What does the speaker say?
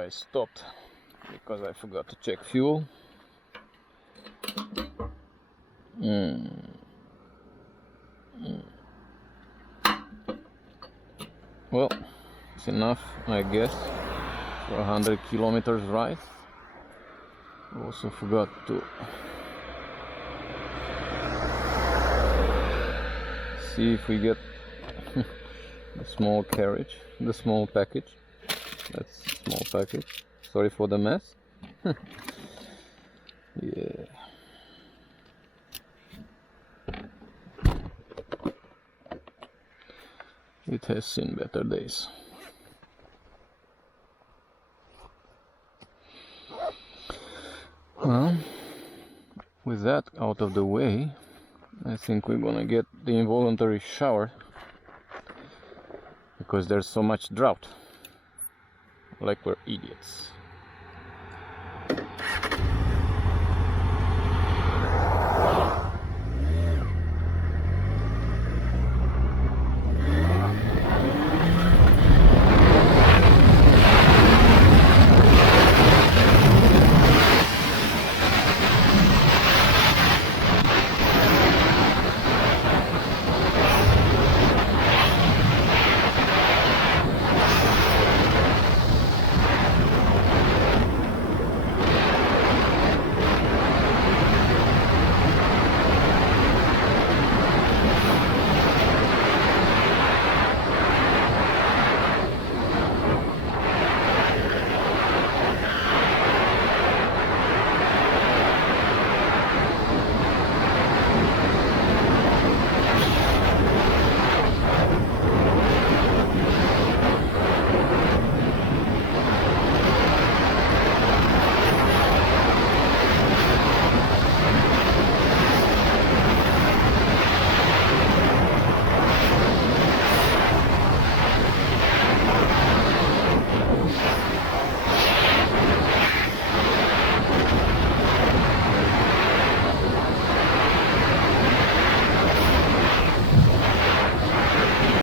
I stopped because I forgot to check fuel. Well, it's enough, I guess, for 100 kilometers ride. Also forgot to see if we get the small carriage, the small package. That's a small package. Sorry for the mess. Yeah. It has seen better days. Well, with that out of the way, I think we're gonna get the involuntary shower, because there's so much drought, like we're idiots.